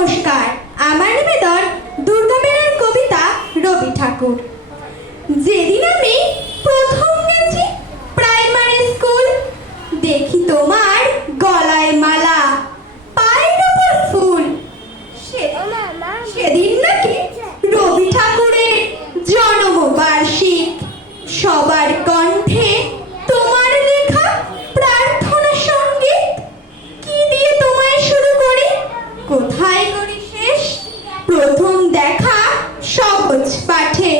নমস্কার, আমার নিবেদন দুর্গাবেলার কবিতা রবি ঠাকুর। যেদিন আমি প্রথম গেছি প্রাইমারি স্কুল, দেখি তোমার গলায় মালা, পায়ের উপর ফুল। সেদিন নাকি রবি ঠাকুরের জন্মবার্ষিক। সবার কণ্ঠে তোমার লেখা প্রার্থনা সঙ্গীত। কি দিয়ে তোমায় শুরু করি, কোথায় করি শেষ? প্রথম দেখা সহজ পাঠে,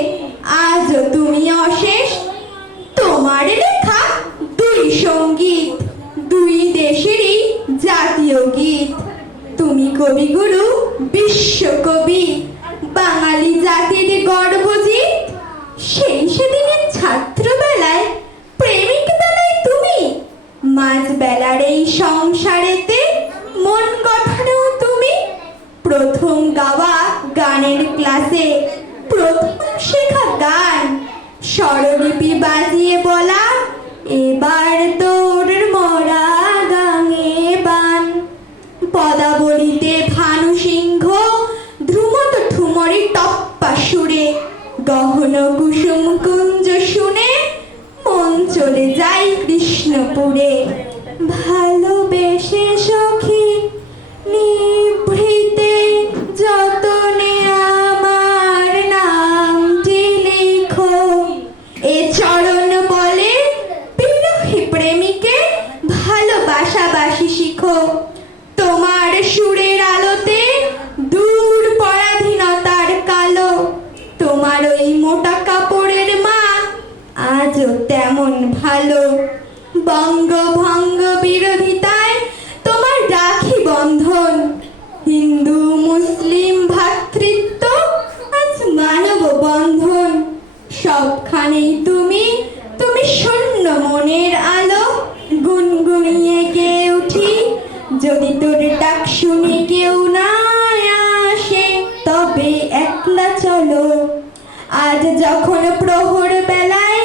আজও তুমি অশেষ। তোমার লেখা দুই সঙ্গীত, দুই দেশেরই জাতীয় গীত। তুমি কবিগুরু, বিশ্বকবি, বাঙালি জাতির গর্বজিৎ। সেই সেদিনের ছাত্রবেলায়, প্রেমিক বেলায় তুমি, মাঝ বেলার এই সংসারেতে মন গঠানো তুমি। প্রথম গাওয়া গানের ক্লাসে, প্রথম শেখা গান, স্বরলিপি বাজিয়ে বলা, এবার তোর মরা গাঙে বান। পদাবলিতে ভানু সিংহ, ধ্রুমত ঠুমরি টপ্পা সুরে, গহন কুসুম কুঞ্জ শুনে মন চলে যায় কৃষ্ণপুরে। ভালোবেসে সখী নিভৃতে যতনে আমার নামটি লিখো, এ চরণ বলে বিরহী প্রেমিকে ভালোবাসাবাসি শিখো। তোমার সুরের আলোতে দূর পরাধীনতার কালো, তোমার ওই মোটা কাপড়ের মা আজও তেমন ভালো। বঙ্গভঙ্গ বিরোধিতায় তোমার রাখি বন্ধন, হিন্দু মুসলিম ভ্রাতৃত্ব আজ মানব বন্ধন। সবখানেই তুমি, তুমি শূন্য মনের আলো। গুনগুনিয়ে গেয়ে উঠি, যদি তোর ডাক শুনে কেউ না আসে, তবে একলা চলো। আজ যখন প্রহর বেলায়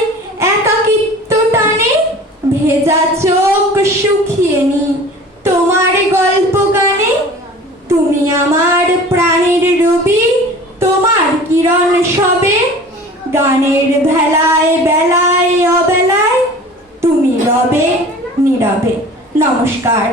একাকিত্ব টানে, ভেজা চোখ শুকিয়ে নি তোমার গল্প গানে। তুমি আমার প্রাণের রবি, তোমার কিরণ সবে, গানের ভেলায় বেলায় অবেলায় তুমি রবে নীরবে। নমস্কার।